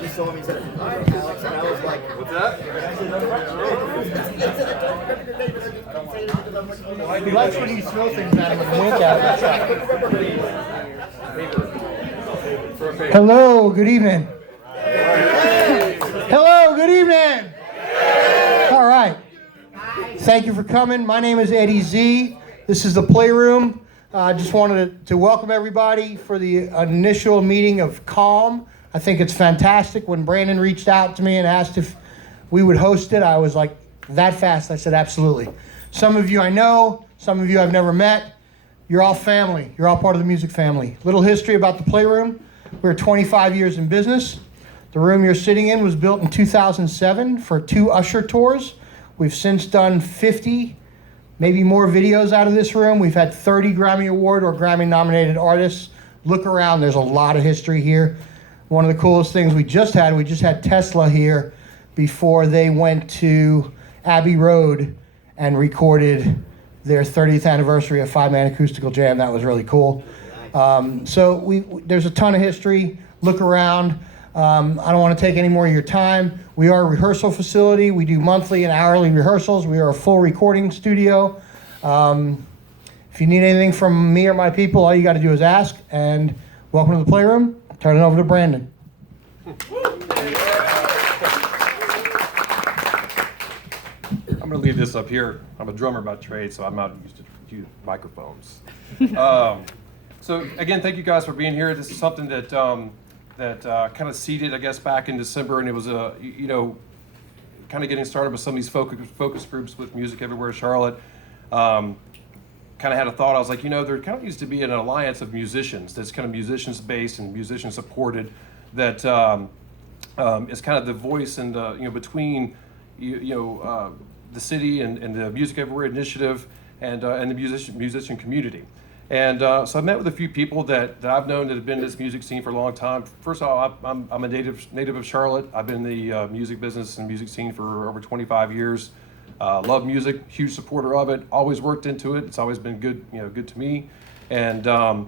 She saw me and said, "Hi, Alex," and I was like, What's that? He likes when you throw things at him and wink at him. Hello, good evening. Hello, good evening. All right. Thank you for coming. My name is Eddie Z. This is the Playroom. I just wanted to welcome everybody for the initial meeting of C.A.L.M. I think it's fantastic. When Brandon reached out to me and asked if we would host it, I was like, that fast? I said, absolutely. Some of you I know, some of you I've never met. You're all family. You're all part of the music family. Little history about the Playroom. We're 25 years in business. The room you're sitting in was built in 2007 for 2 Usher tours. We've since done 50, maybe more videos out of this room. We've had 30 Grammy Award or Grammy nominated artists. Look around, there's a lot of history here. One of the coolest things we just had Tesla here before they went to Abbey Road and recorded their 30th anniversary of 5-Man Acoustical Jam. That was really cool. So there's a ton of history. Look around. I don't want to take any more of your time. We are a rehearsal facility. We do monthly and hourly rehearsals. We are a full recording studio. If you need anything from me or my people, all you got to do is ask. And welcome to the Playroom. Turn it over to Brandon. I'm going to leave this up here. I'm a drummer by trade, so I'm not used to microphones. So again, thank you guys for being here. This is something that kind of seeded, I guess, back in December, and it was kind of getting started with some of these focus groups with Music Everywhere Charlotte. Kind of had a thought. I was like, there kind of needs to be an alliance of musicians that's kind of musicians based and musician supported. That is kind of the voice and between the city and the Music Everywhere initiative and the musician community. And so I met with a few people that I've known that have been in this music scene for a long time. First of all, I'm a native of Charlotte. I've been in the music business and music scene for over 25 years. Love music, huge supporter of it. Always worked into it. It's always been good, good to me. And I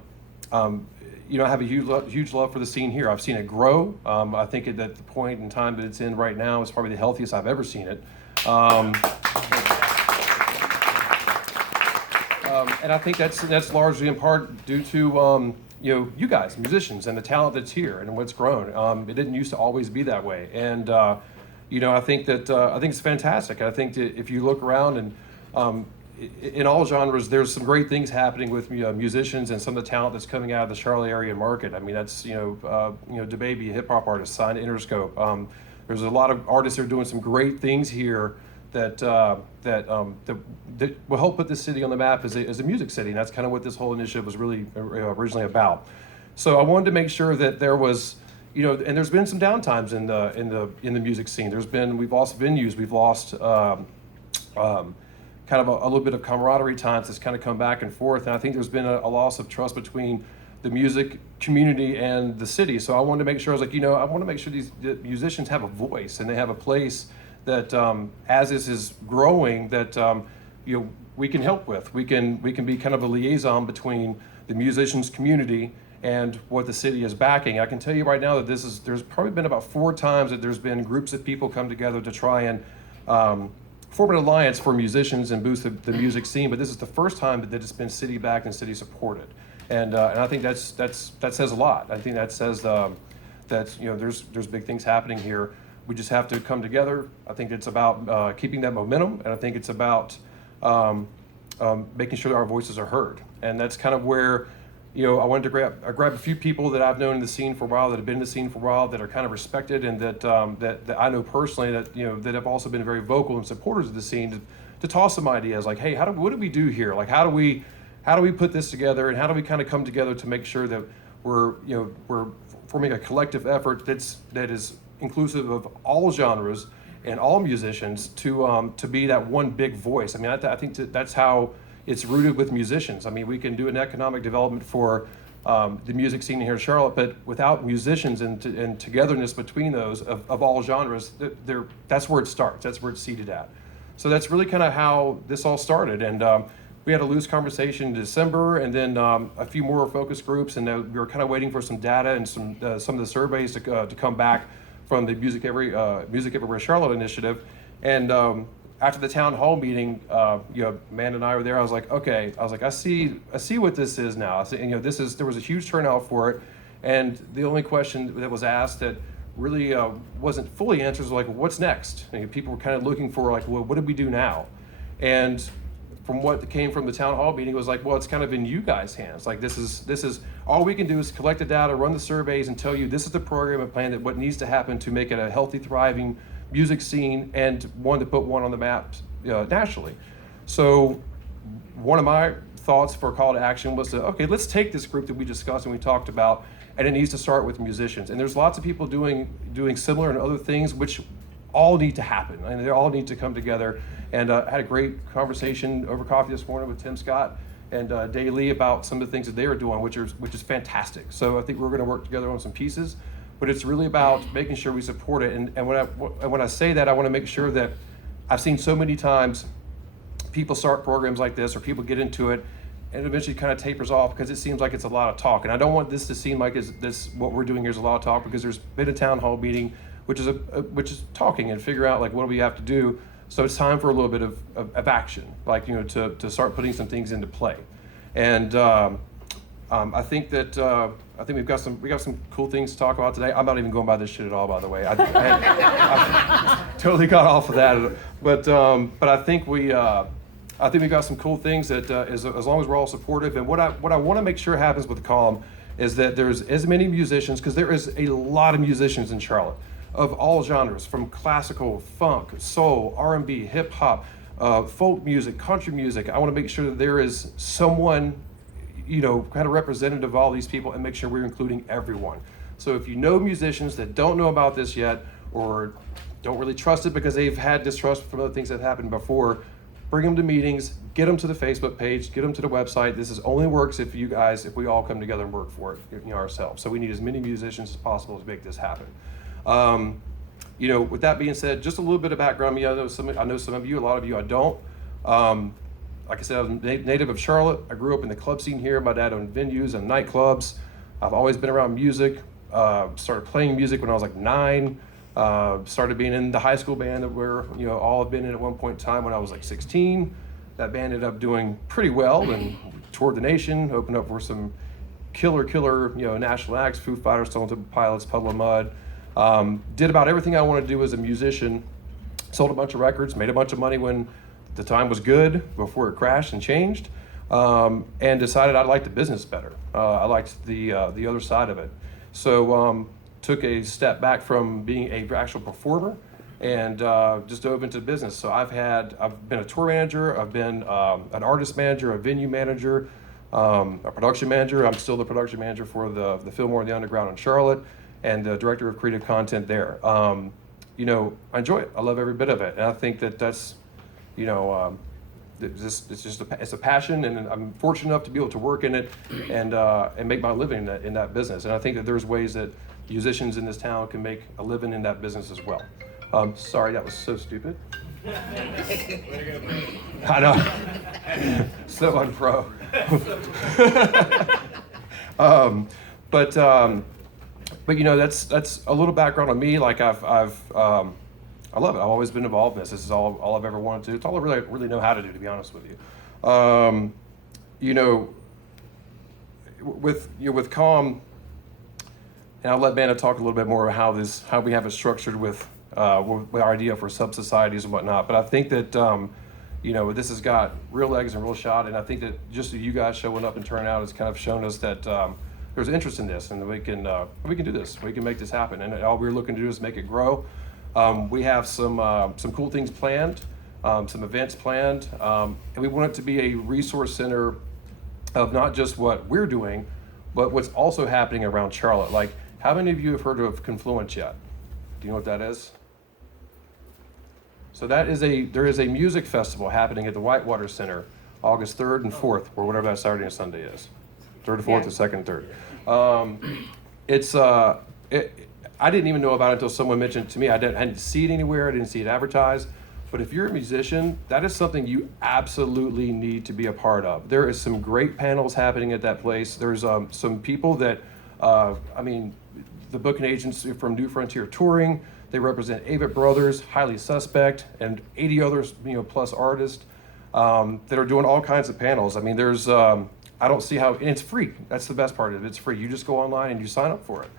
have a huge love for the scene here. I've seen it grow. I think at the point in time that it's in right now is probably the healthiest I've ever seen it. And I think that's largely in part due to you guys, musicians, and the talent that's here and what's grown. It didn't used to always be that way, and I think it's fantastic. I think that if you look around and in all genres, there's some great things happening with musicians and some of the talent that's coming out of the Charlotte area market. I mean, that's DaBaby, a hip hop artist, signed to Interscope. There's a lot of artists that are doing some great things here that will help put this city on the map as a music city, and that's kind of what this whole initiative was really originally about. So I wanted to make sure that there was, and there's been some downtimes in the music scene. We've lost venues, we've lost kind of a little bit of camaraderie times that's kind of come back and forth, and I think there's been a loss of trust between the music community and the city. So I wanted to make sure, I was like, I want to make sure the musicians have a voice and they have a place that as this is growing, that we can help with. We can be kind of a liaison between the musicians community and what the city is backing. I can tell you right now that there's probably been about 4 times that there's been groups of people come together to try and form an alliance for musicians and boost the music scene. But this is the first time that it's been city backed and city supported, and I think that says a lot. I think that says that there's big things happening here. We just have to come together. I think it's about keeping that momentum, and I think it's about making sure that our voices are heard. And that's kind of where, I wanted to grab a few people that I've known in the scene for a while, that have been in the scene for a while, that are kind of respected, and that I know personally, that have also been very vocal and supporters of the scene, to toss some ideas like, hey, what do we do here? Like, how do we put this together, and how do we kind of come together to make sure that we're forming a collective effort that is inclusive of all genres and all musicians to be that one big voice. I mean, I think that's how it's rooted with musicians. I mean, we can do an economic development for the music scene here in Charlotte, but without musicians and togetherness between those of all genres, that's where it starts. That's where it's seated at. So that's really kind of how this all started. And we had a loose conversation in December, and then a few more focus groups, and we were kind of waiting for some data and some of the surveys to come back from the Music Everywhere Charlotte initiative. And after the town hall meeting, Amanda and I were there. I was like, okay, I see what this is now. I see, there was a huge turnout for it, and the only question that was asked that really wasn't fully answered was like, what's next? And people were kind of looking for like, well, what do we do now? And from what came from the town hall meeting, it was like, well, it's kind of in you guys' hands. Like this is all we can do is collect the data, run the surveys, and tell you this is the program and plan that what needs to happen to make it a healthy, thriving music scene and one to put one on the map nationally. So one of my thoughts for a call to action was to, okay, let's take this group that we discussed and we talked about, and it needs to start with musicians. And there's lots of people doing similar and other things which all need to happen, and they all need to come together. And I had a great conversation over coffee this morning with Tim Scott and Day Lee about some of the things that they are doing, which is fantastic. So I think we're going to work together on some pieces, but it's really about making sure we support it. And when I say that, I want to make sure that I've seen so many times people start programs like this, or people get into it, and it eventually kind of tapers off because it seems like it's a lot of talk. And I don't want this to seem like what we're doing here is a lot of talk, because there's been a town hall meeting, which is talking and figure out like what do we have to do. So it's time for a little bit of action, like to start putting some things into play. And I think we've got some cool things to talk about today. I'm not even going by this shit at all, by the way. I totally got off of that, but I think we've got some cool things that as long as we're all supportive. And what I want to make sure happens with the C.A.L.M is that there's as many musicians, because there is a lot of musicians in Charlotte of all genres, from classical, funk, soul, R&B, hip hop, folk music, country music. I want to make sure that there is someone, kind of representative of all these people, and make sure we're including everyone. So if you know musicians that don't know about this yet, or don't really trust it because they've had distrust from other things that happened before, bring them to meetings, get them to the Facebook page, get them to the website. This only works if we all come together and work for it, ourselves. So we need as many musicians as possible to make this happen. With that being said, just a little bit of background. I know some of you, a lot of you I don't. Like I said, I was native of Charlotte. I grew up in the club scene here. My dad owned venues and nightclubs. I've always been around music. Started playing music when I was like 9. Started being in the high school band that we're all have been in at one point in time when I was like 16. That band ended up doing pretty well and toured the nation, opened up for some killer national acts, Foo Fighters, Stone Temple Pilots, Puddle of Mud. Did about everything I wanted to do as a musician. Sold a bunch of records, made a bunch of money when the time was good, before it crashed and changed, and decided I liked the business better. I liked the other side of it. So took a step back from being an actual performer and just dove into business. So I've been a tour manager, I've been an artist manager, a venue manager, a production manager. I'm still the production manager for the Fillmore and the Underground in Charlotte, and the director of creative content there. I enjoy it. I love every bit of it, and I think that's, it's a passion, and I'm fortunate enough to be able to work in it and make my living in that business. And I think that there's ways that musicians in this town can make a living in that business as well. Sorry, that was so stupid. I know. So unpro. But that's a little background on me. Like I love it. I've always been involved in this. This is all I've ever wanted to do. It's all I really know how to do, to be honest with you. With C.A.L.M, and I'll let Vanna talk a little bit more about how we have it structured with our idea for sub-societies and whatnot. But I think that this has got real legs and real shot, and I think that just you guys showing up and turning out has kind of shown us that there's interest in this, and we can do this. We can make this happen, and all we're looking to do is make it grow. We have some cool things planned, some events planned, and we want it to be a resource center of not just what we're doing, but what's also happening around Charlotte. Like, how many of you have heard of Confluence yet? Do you know what that is? So there is a music festival happening at the Whitewater Center, August 3rd and 4th, or whatever that Saturday and Sunday is. 3rd and 4th, or 2nd and 3rd. I didn't even know about it until someone mentioned it to me. I didn't see it anywhere. I didn't see it advertised. But if you're a musician, that is something you absolutely need to be a part of. There is some great panels happening at that place. There's some people that, the booking agents from New Frontier Touring. They represent Avett Brothers, Highly Suspect, and 80 others, plus artists that are doing all kinds of panels. I mean, there's, I don't see how, and it's free. That's the best part of it. It's free. You just go online and you sign up for it.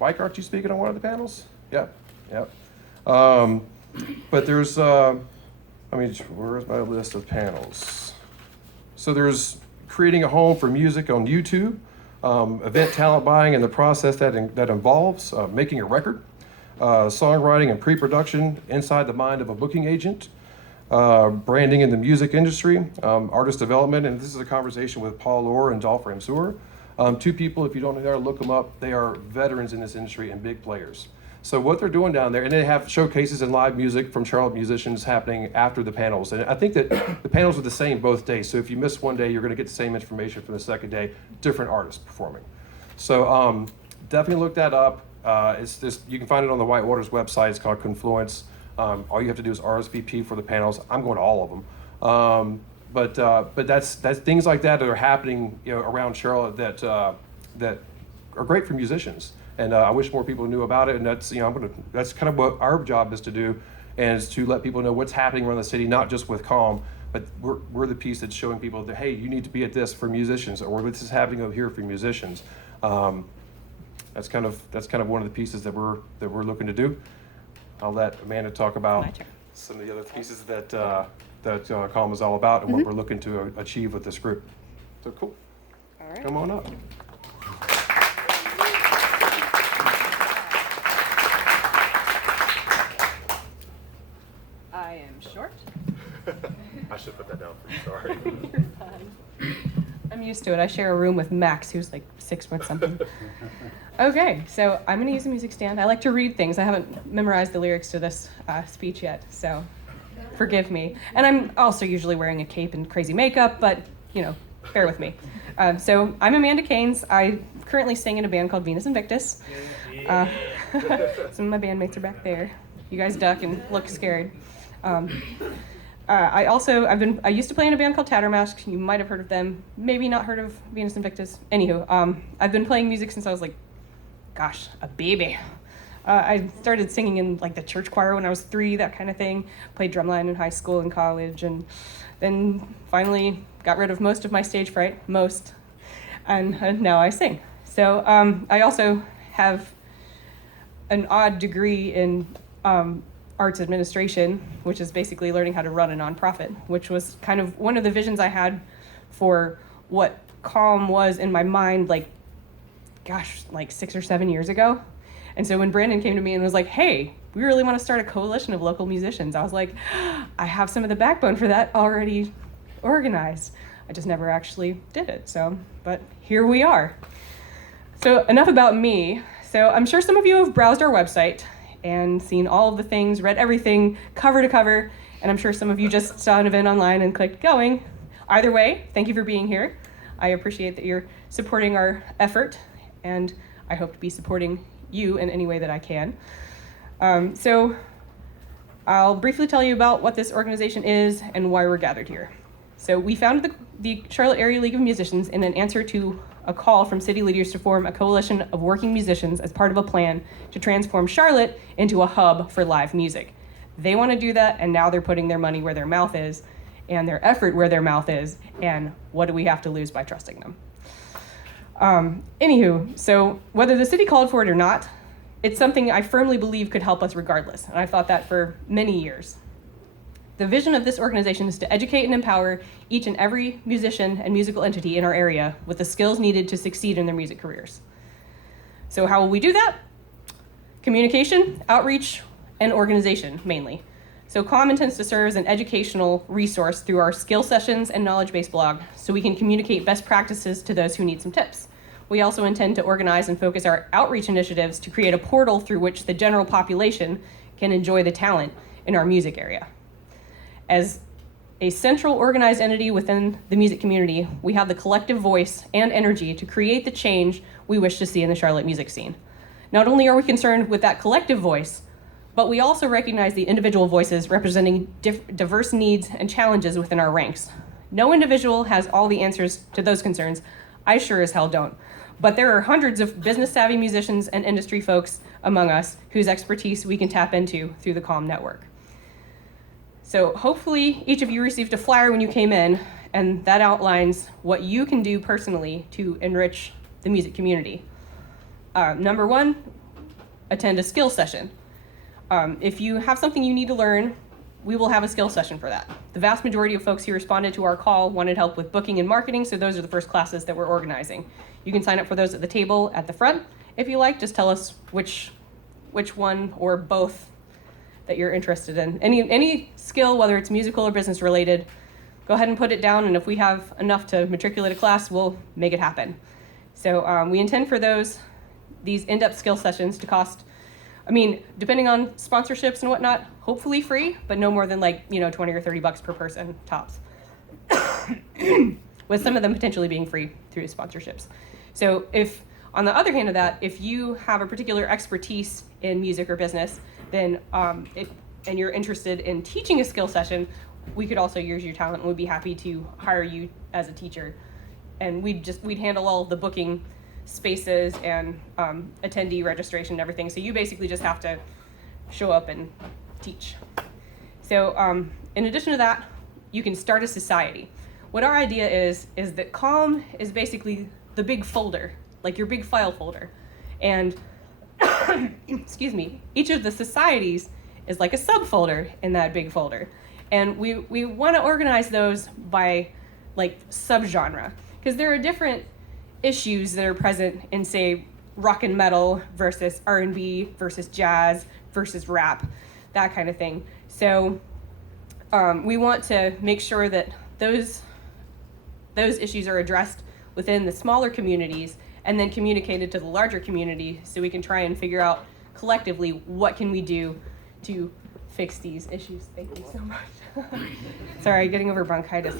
Mike, aren't you speaking on one of the panels? Yeah, yeah. But there's, where's my list of panels? So there's creating a home for music on YouTube, event talent buying and the process that involves making a record, songwriting and pre-production inside the mind of a booking agent, branding in the music industry, artist development, and this is a conversation with Paul Orr and Dolph Ramseur. Two people, if you don't know them, look them up. They are veterans in this industry and big players. So what they're doing down there, and they have showcases and live music from Charlotte musicians happening after the panels. And I think that the panels are the same both days. So if you miss one day, you're going to get the same information from the second day, different artists performing. So definitely look that up. It's just, you can find it on the Whitewater's website. It's called Confluence. All you have to do is RSVP for the panels. I'm going to all of them. But that's things like that are happening, around Charlotte that are great for musicians. And I wish more people knew about it. And that's that's kind of what our job is to do, and is to let people know what's happening around the city, not just with C.A.L.M, but we're the piece that's showing people that, hey, you need to be at this for musicians, or this is happening over here for musicians. That's kind of one of the pieces that we're looking to do. I'll let Amanda talk about some of the other pieces that C.A.L.M is all about and what we're looking to achieve with this group. So cool. All right. Come on up. I am short. I should put that down for you, sorry. You're fine. I'm used to it. I share a room with Max, who's like 6 foot something. Okay, so I'm going to use a music stand. I like to read things. I haven't memorized the lyrics to this speech yet, so forgive me. And I'm also usually wearing a cape and crazy makeup, but, bear with me. So I'm Amanda Keynes. I currently sing in a band called Venus Invictus. Some of my bandmates are back there. You guys duck and look scared. I used to play in a band called Tattermask. You might have heard of them, maybe not heard of Venus Invictus. Anywho, I've been playing music since I was a baby. I started singing in the church choir when I was 3, that kind of thing. Played drumline in high school and college, and then finally got rid of most of my stage fright, and now I sing. So I also have an odd degree in arts administration, which is basically learning how to run a nonprofit, which was kind of one of the visions I had for what C.A.L.M was in my mind, 6 or 7 years ago. And so when Brandon came to me and was like, hey, we really want to start a coalition of local musicians, I was like, I have some of the backbone for that already organized. I just never actually did it. But here we are. So enough about me. So I'm sure some of you have browsed our website and seen all of the things, read everything cover to cover, and I'm sure some of you just saw an event online and clicked going. Either way, thank you for being here. I appreciate that you're supporting our effort, and I hope to be supporting you in any way that I can. So I'll briefly tell you about what this organization is and why we're gathered here. So we founded the Charlotte Area League of Musicians in an answer to a call from city leaders to form a coalition of working musicians as part of a plan to transform Charlotte into a hub for live music. They want to do that, and now they're putting their money where their mouth is and their effort where their mouth is, and what do we have to lose by trusting them? Anywho, so whether the city called for it or not, it's something I firmly believe could help us regardless, and I've thought that for many years. The vision of this organization is to educate and empower each and every musician and musical entity in our area with the skills needed to succeed in their music careers. So how will we do that? Communication, outreach, and organization, mainly. So C.A.L.M intends to serve as an educational resource through our skill sessions and knowledge-based blog, so we can communicate best practices to those who need some tips. We also intend to organize and focus our outreach initiatives to create a portal through which the general population can enjoy the talent in our music area. As a central organized entity within the music community, we have the collective voice and energy to create the change we wish to see in the Charlotte music scene. Not only are we concerned with that collective voice, but we also recognize the individual voices representing diverse needs and challenges within our ranks. No individual has all the answers to those concerns. I sure as hell don't. But there are hundreds of business-savvy musicians and industry folks among us whose expertise we can tap into through the C.A.L.M network. So hopefully each of you received a flyer when you came in, and that outlines what you can do personally to enrich the music community. Number one, attend a skill session. If you have something you need to learn, we will have a skill session for that. The vast majority of folks who responded to our call wanted help with booking and marketing, so those are the first classes that we're organizing. You can sign up for those at the table at the front. If you like, just tell us which one or both that you're interested in. Any skill, whether it's musical or business related, go ahead and put it down, and if we have enough to matriculate a class, we'll make it happen. So we intend for these in-depth skill sessions to cost, depending on sponsorships and whatnot, hopefully free, but no more than $20 or $30 per person tops. With some of them potentially being free through sponsorships. So if, on the other hand of that, if you have a particular expertise in music or business, then and you're interested in teaching a skill session, we could also use your talent and we'd be happy to hire you as a teacher. And we'd handle all the booking spaces and attendee registration and everything. So you basically just have to show up and teach. So in addition to that, you can start a society. What our idea is that C.A.L.M is basically the big folder, like your big file folder. And excuse me, each of the societies is like a subfolder in that big folder. And we want to organize those by subgenre, because there are different issues that are present in, say, rock and metal versus R&B versus jazz versus rap, that kind of thing. So we want to make sure that those issues are addressed within the smaller communities and then communicated to the larger community, so we can try and figure out collectively what can we do to fix these issues. Thank you so much. Sorry, getting over bronchitis.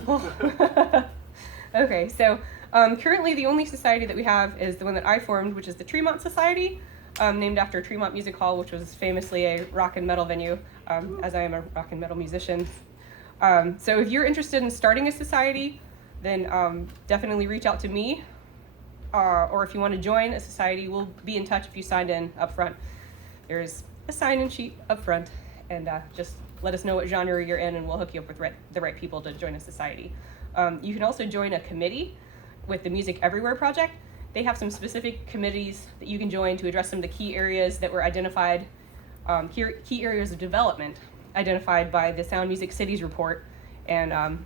Okay, so currently the only society that we have is the one that I formed, which is the Tremont Society, named after Tremont Music Hall, which was famously a rock and metal venue, as I am a rock and metal musician. So if you're interested in starting a society, then definitely reach out to me. Or if you want to join a society, we'll be in touch if you signed in up front. There's a sign-in sheet up front, and just let us know what genre you're in, and we'll hook you up with the right people to join a society. You can also join a committee with the Music Everywhere project. They have some specific committees that you can join to address some of the key areas that were identified, key areas of development identified by the Sound Music Cities report. And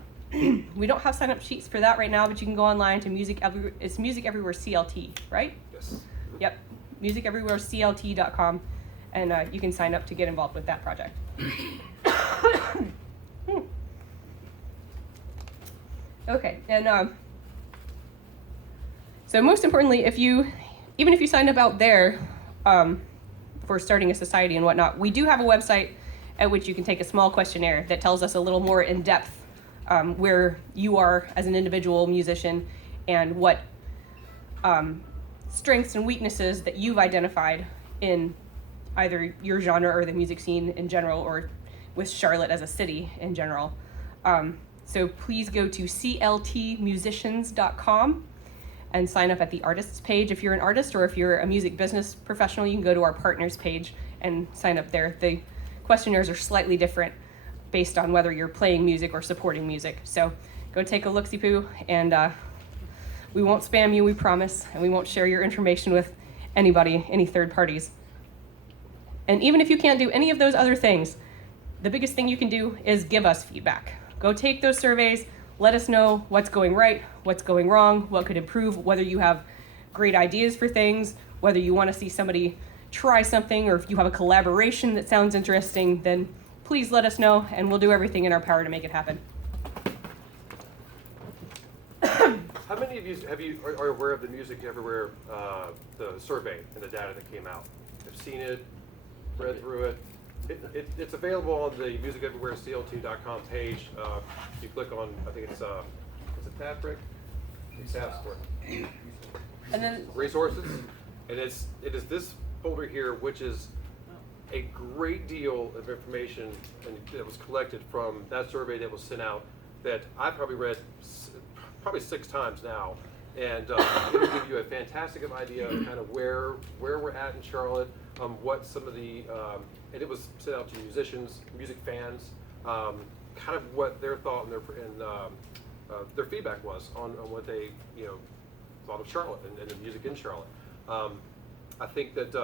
we don't have sign-up sheets for that right now, but you can go online to it's Music Everywhere CLT, right? Yes. Yep, musiceverywhereclt.com, and you can sign up to get involved with that project. Okay, and so most importantly, even if you signed up out there for starting a society and whatnot, we do have a website at which you can take a small questionnaire that tells us a little more in depth where you are as an individual musician and what strengths and weaknesses that you've identified in either your genre or the music scene in general, or with Charlotte as a city in general. So please go to cltmusicians.com and sign up at the artists page if you're an artist, or if you're a music business professional, you can go to our partners page and sign up there. The questionnaires are slightly different based on whether you're playing music or supporting music. So go take a look-see-poo, and we won't spam you, we promise, and we won't share your information with anybody, any third parties. And even if you can't do any of those other things, the biggest thing you can do is give us feedback. Go take those surveys, let us know what's going right, what's going wrong, what could improve, whether you have great ideas for things, whether you want to see somebody try something, or if you have a collaboration that sounds interesting, then please let us know, and we'll do everything in our power to make it happen. How many of you are aware of the Music Everywhere, the survey and the data that came out? Have seen it, read through it? It's available on the musiceverywhereclt.com page. You click on, I think it's a tab, Rick? Tabs for it. And then Resources, and it is this folder here, which is a great deal of information that was collected from that survey that was sent out, that I've probably read probably 6 times now, And it will give you a fantastic idea of kind of where we're at in Charlotte, what some of the, and it was sent out to musicians, music fans, kind of what their thought and their feedback was on what they, thought of Charlotte and the music in Charlotte. I think that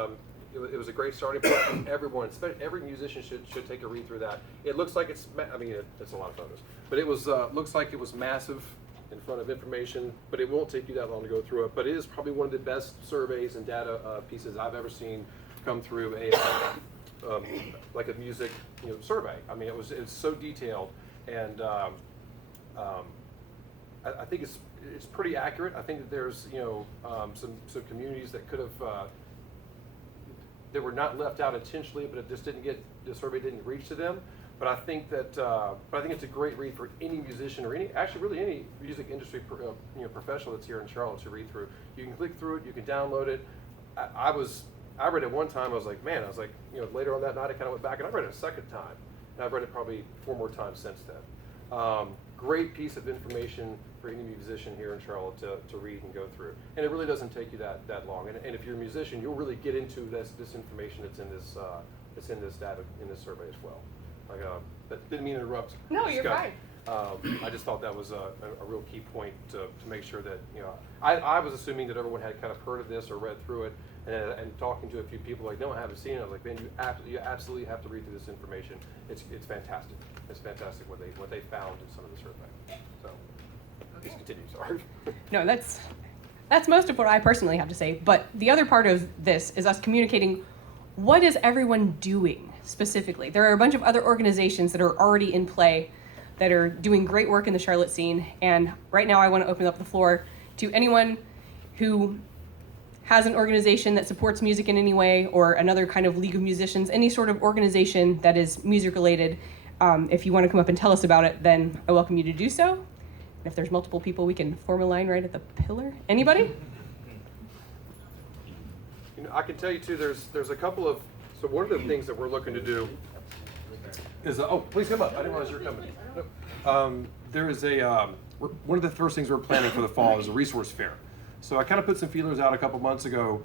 it was a great starting point for everyone. Especially every musician should take a read through that. It looks like it's a lot of photos, but it was looks like it was massive in front of information, but it won't take you that long to go through it. But it is probably one of the best surveys and data pieces I've ever seen come through like a music survey. I mean, it's so detailed, and I think it's pretty accurate. I think that there's some communities that could have that were not left out intentionally, but it just the survey didn't reach to them. But I think that it's a great read for any musician or any music industry professional that's here in Charlotte to read through. You can click through it, you can download it. I read it one time. I was like, later on that night I kind of went back and I read it a second time, and I've read it probably 4 more times since then. Great piece of information for any musician here in Charlotte to read and go through, and it really doesn't take you that long. And if you're a musician, you'll really get into this information that's in this data in this survey as well. That didn't mean to interrupt. No, you're fine. I just thought that was a real key point to make sure that I was assuming that everyone had kind of heard of this or read through it, and talking to a few people like, no, I haven't seen it. I was like, man, you absolutely have to read through this information. It's fantastic. It's fantastic what they found in some of the survey. So please continue. Sorry. No, that's most of what I personally have to say. But the other part of this is us communicating what is everyone doing specifically. There are a bunch of other organizations that are already in play that are doing great work in the Charlotte scene. And right now I want to open up the floor to anyone who has an organization that supports music in any way, or another kind of league of musicians, any sort of organization that is music related. If you want to come up and tell us about it, then I welcome you to do so. And if there's multiple people, we can form a line right at the pillar. Anybody? I can tell you too, there's a couple of, so one of the things that we're looking to do is, please come up. I didn't realize you were coming. There is one of the first things we're planning for the fall is a resource fair. So I kind of put some feelers out a couple months ago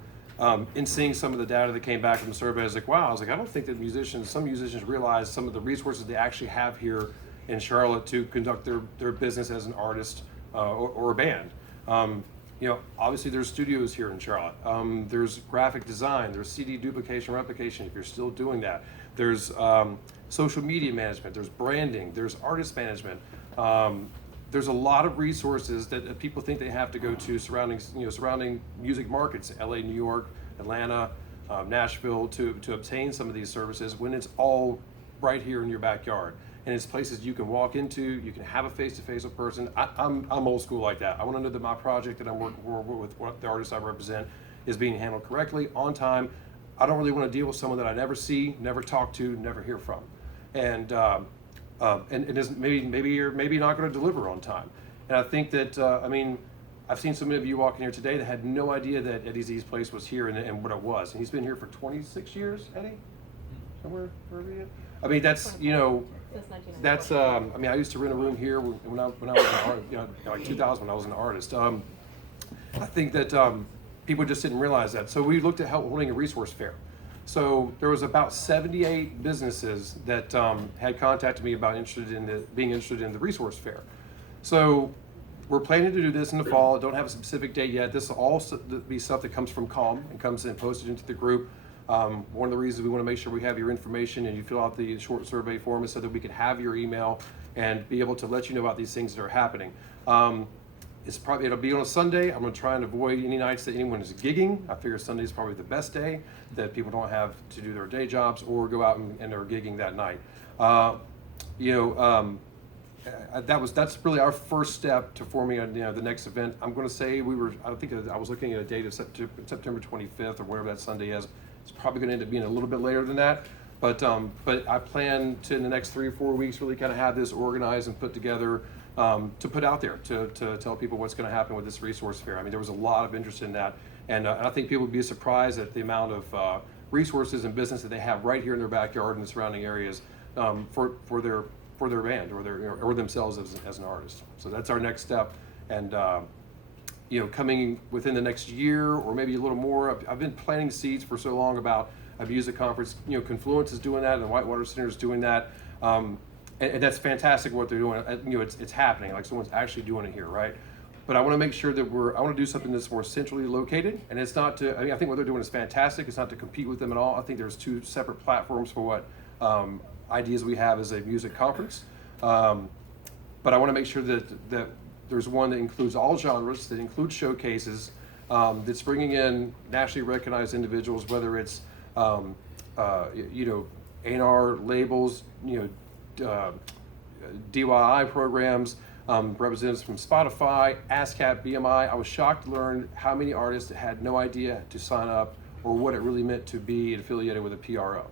in seeing some of the data that came back from the survey. I was like, wow, I don't think that some musicians realize some of the resources they actually have here in Charlotte to conduct their business as an artist or a band. Obviously there's studios here in Charlotte. There's graphic design, there's CD duplication, replication, if you're still doing that. There's social media management, there's branding, there's artist management. There's a lot of resources that people think they have to go to surrounding music markets, LA, New York, Atlanta, Nashville, to obtain some of these services, when it's all right here in your backyard. And it's places you can walk into, you can have a face-to-face with a person. I'm old school like that. I want to know that my project that I'm working with, the artists I represent, is being handled correctly, on time. I don't really want to deal with someone that I never see, never talk to, never hear from. And is maybe you're not going to deliver on time. And I think that I've seen so many of you walking here today that had no idea that Eddie Z's place was here and what it was. And he's been here for 26 years, Eddie? Somewhere, wherever he is? I mean, that's I used to rent a room here when I was an artist, like 2000 when I was an artist. I think that people just didn't realize that. So we looked at holding a resource fair. So there was about 78 businesses that had contacted me about being interested in the resource fair. So we're planning to do this in the fall. Don't have a specific date yet. This will all be stuff that comes from C.A.L.M and comes in posted into the group. One of the reasons we want to make sure we have your information and you fill out the short survey form is so that we can have your email and be able to let you know about these things that are happening. It'll be on a Sunday. I'm going to try and avoid any nights that anyone is gigging. I figure Sunday is probably the best day that people don't have to do their day jobs or go out and are gigging that night. That's really our first step to forming the next event. I'm going to say I was looking at a date of September 25th or whatever that Sunday is. It's probably going to end up being a little bit later than that. But I plan to, in the next 3 or 4 weeks, really kind of have this organized and put together to put out there to tell people what's going to happen with this resource fair. I mean, there was a lot of interest in that, and I think people would be surprised at the amount of resources and business that they have right here in their backyard and the surrounding areas for their band or themselves as an artist. So that's our next step, and coming within the next year or maybe a little more. I've been planting seeds for so long about a music conference. Confluence is doing that, and the Whitewater Center is doing that, and that's fantastic what they're doing. It's happening. Like someone's actually doing it here, right? But I want to make sure that I want to do something that's more centrally located, and it's not to. I think what they're doing is fantastic. It's not to compete with them at all. I think there's two separate platforms for what ideas we have as a music conference. But I want to make sure that there's one that includes all genres, that includes showcases, that's bringing in nationally recognized individuals, whether it's A&R labels, DIY programs, representatives from Spotify, ASCAP, BMI. I was shocked to learn how many artists had no idea to sign up or what it really meant to be affiliated with a PRO.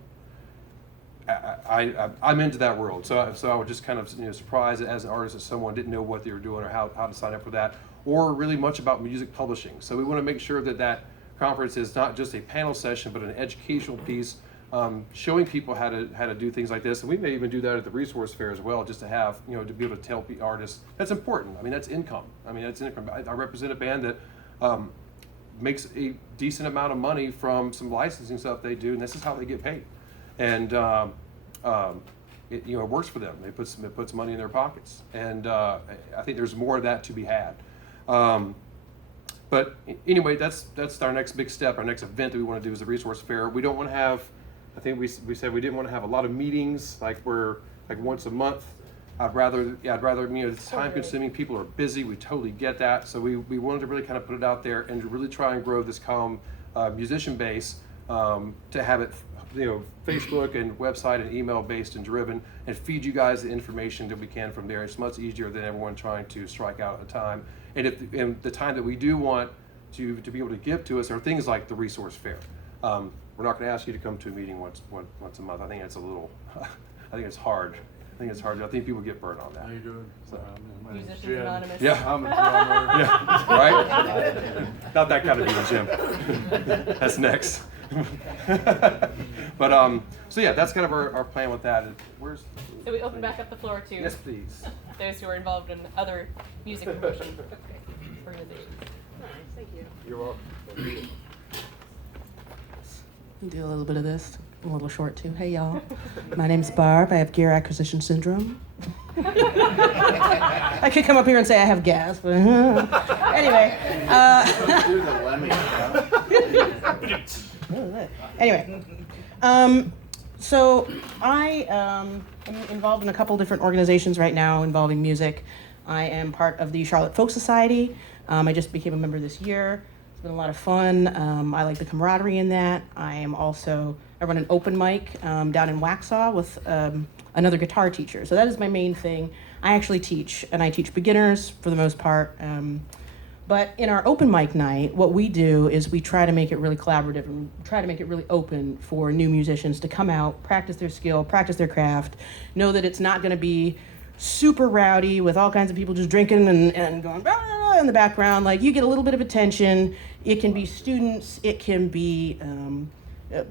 I'm into that world, so I was just kind of surprised as an artist that someone didn't know what they were doing or how to sign up for that, or really much about music publishing. So we want to make sure that conference is not just a panel session, but an educational piece, showing people how to do things like this. And we may even do that at the resource fair as well, just to have to be able to tell artists that's important. I mean, that's income. I represent a band that makes a decent amount of money from some licensing stuff they do, and this is how they get paid. And it works for them. It puts money in their pockets, and I think there's more of that to be had. But anyway, that's our next big step. Our next event that we want to do is the resource fair. We don't want to have. I think we said we didn't want to have a lot of meetings like once a month. I'd rather it's time consuming. People are busy. We totally get that. So we wanted to really kind of put it out there and to really try and grow this C.A.L.M musician base, to have it Facebook and website and email based and driven, and feed you guys the information that we can from there. It's much easier than everyone trying to strike out at a time. And if the time that we do want to be able to give to us are things like the resource fair. We're not going to ask you to come to a meeting once a month. I think it's a little. I think it's hard. I think people get burnt on that. How you doing? So. Musicians Jim. Anonymous. Yeah. I'm a drummer. Yeah, right? Not that kind of deal, Jim. That's next. But so yeah, that's kind of our plan with that. So we open back up the floor to Yes, please. those who are involved in other music promotion organizations. Thank you. You're welcome. Do a little bit of this. I'm a little short too. Hey y'all, my name's Barb. I have gear acquisition syndrome. I could come up here and say I have gas, but anyway. Anyway, so I am involved in a couple different organizations right now involving music. I am part of the Charlotte Folk Society. I just became a member this year. It's been a lot of fun. I like the camaraderie in that. I run an open mic down in Waxhaw with another guitar teacher. So that is my main thing. I actually teach, and I teach beginners for the most part. But in our open mic night, what we do is we try to make it really collaborative and try to make it really open for new musicians to come out, practice their skill, practice their craft, know that it's not going to be super rowdy with all kinds of people just drinking and going blah, blah, blah in the background. Like, you get a little bit of attention. It can be students, it can be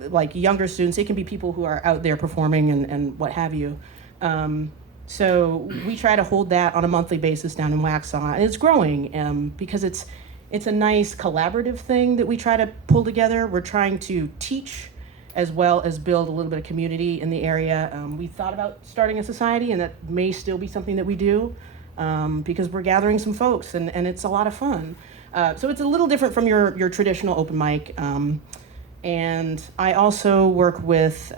like younger students, it can be people who are out there performing and what have you. So we try to hold that on a monthly basis down in Waxhaw, and it's growing because it's a nice collaborative thing that we try to pull together. We're trying to teach as well as build a little bit of community in the area. We thought about starting a society, and that may still be something that we do because we're gathering some folks, and it's a lot of fun. So it's a little different from your traditional open mic. And I also work with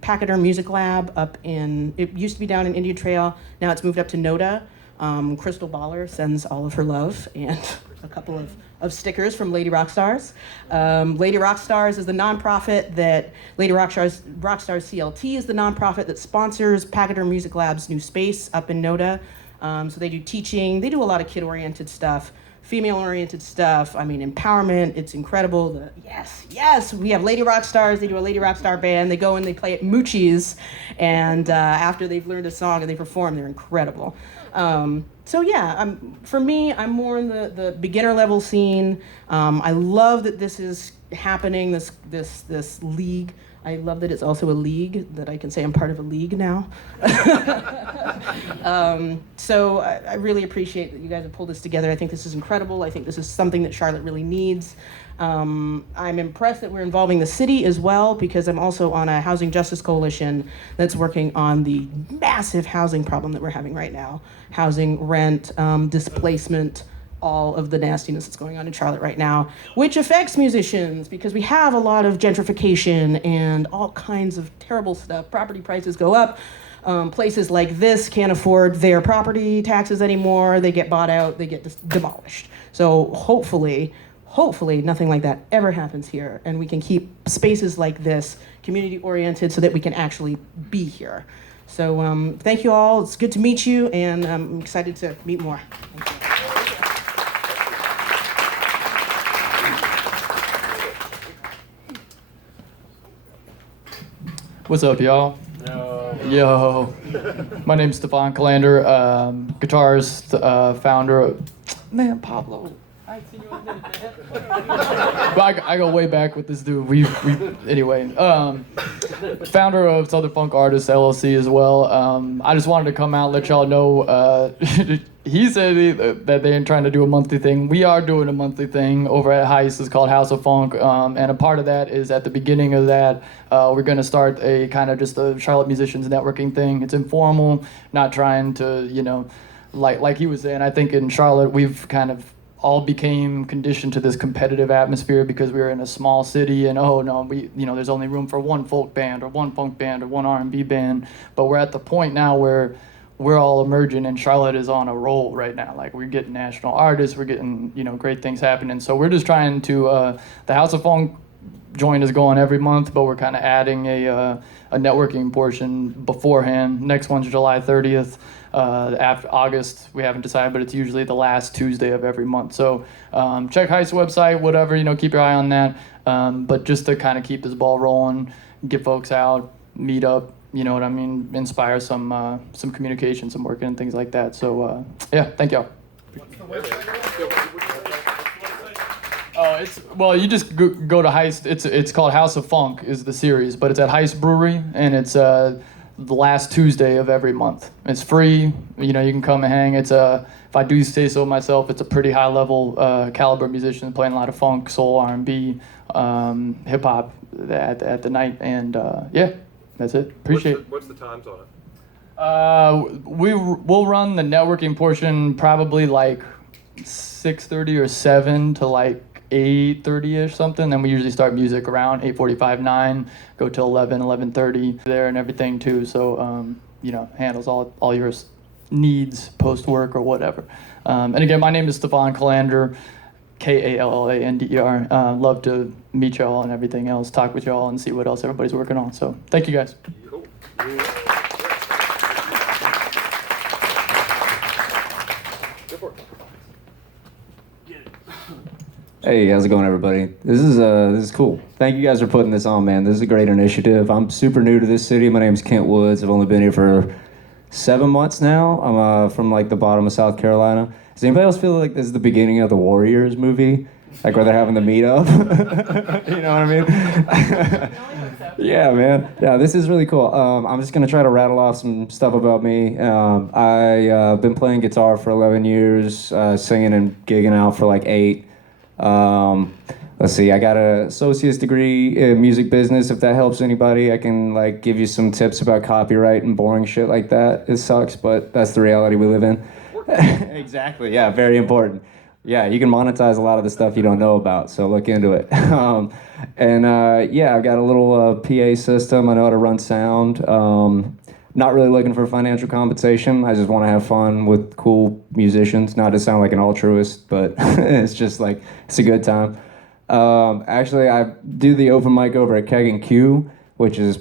Pachyderm Music Lab it used to be down in Indian Trail. Now it's moved up to NODA. Crystal Baller sends all of her love and a couple of stickers from Lady Rockstars. Lady Rockstars is the nonprofit that Lady Rockstars CLT is the nonprofit that sponsors Pachyderm Music Lab's new space up in NODA. So they do teaching. They do a lot of kid-oriented stuff. Female-oriented stuff. I mean, empowerment. It's incredible. Yes. We have Lady Rockstars. They do a Lady Rockstar band. They go and they play at Moochie's, and after they've learned a song and they perform, they're incredible. So yeah, for me, I'm more in the beginner level scene. I love that this is happening. This league I love that it's also a league, that I can say I'm part of a league now. So I really appreciate that you guys have pulled this together. I think this is incredible. I think this is something that Charlotte really needs. I'm impressed that we're involving the city as well, because I'm also on a housing justice coalition that's working on the massive housing problem that we're having right now. Housing, rent, displacement, all of the nastiness that's going on in Charlotte right now, which affects musicians because we have a lot of gentrification and all kinds of terrible stuff. Property prices go up. Places like this can't afford their property taxes anymore. They get bought out, they get demolished. So hopefully nothing like that ever happens here, and we can keep spaces like this community oriented so that we can actually be here. So thank you all. It's good to meet you, and I'm excited to meet more. Thank you. What's up, y'all? Yo. My name's Stefan Calander, guitarist, founder. Man, Pablo. I ain't seen you in a minute, man. But I go way back with this dude. Anyway. Founder of Southern Funk Artists LLC as well. I just wanted to come out and let y'all know. He said that they ain't trying to do a monthly thing. We are doing a monthly thing over at Heist. It's called House of Funk. And a part of that is at the beginning of that, we're going to start a kind of just a Charlotte musicians networking thing. It's informal, not trying to, like he was saying, I think in Charlotte we've kind of all became conditioned to this competitive atmosphere because we were in a small city and there's only room for one folk band or one funk band or one R&B band. But we're at the point now where we're all emerging and Charlotte is on a roll right now. Like we're getting national artists, we're getting, great things happening. So we're just trying to, the House of Funk joint is going every month, but we're kind of adding a networking portion beforehand. Next one's July 30th. After August, we haven't decided, but it's usually the last Tuesday of every month. So check Heist's website, whatever, keep your eye on that. But just to kind of keep this ball rolling, get folks out, meet up, inspire some communication, some working and things like that. So thank y'all. You just go to Heist. It's called House of Funk is the series, but it's at Heist Brewery, and it's the last Tuesday of every month. It's free. You can come and hang. It's if I do say so myself, it's a pretty high level caliber musician playing a lot of funk, soul, R&B, hip hop at the night, and that's it. Appreciate it. What's the times on it? We'll run the networking portion probably like 6:30 or 7 to like 8:30ish something. Then we usually start music around 8:45, 9, go till 11:30 there and everything too. So handles all your needs post work or whatever. And again, my name is Stefan Calander, Kallander. Love to meet y'all and everything else, talk with y'all and see what else everybody's working on. So thank you guys. Cool. Go for it. Hey, how's it going, everybody? This is cool. Thank you guys for putting this on, man. This is a great initiative. I'm super new to this city. My name's Kent Woods. I've only been here for 7 months now. I'm from like the bottom of South Carolina. Does anybody else feel like this is the beginning of the Warriors movie? Like where they're having the meetup? You know what I mean? Yeah, man. Yeah, this is really cool. I'm just going to try to rattle off some stuff about me. I've been playing guitar for 11 years, singing and gigging out for like 8. Let's see, I got an associate's degree in music business. If that helps anybody, I can like give you some tips about copyright and boring shit like that. It sucks, but that's the reality we live in. Exactly, yeah, very important. Yeah, you can monetize a lot of the stuff you don't know about, so look into it. I've got a little PA system. I know how to run sound. Not really looking for financial compensation. I just want to have fun with cool musicians. Not to sound like an altruist, but it's just like, it's a good time. Actually, I do the open mic over at Keg and Q, which is,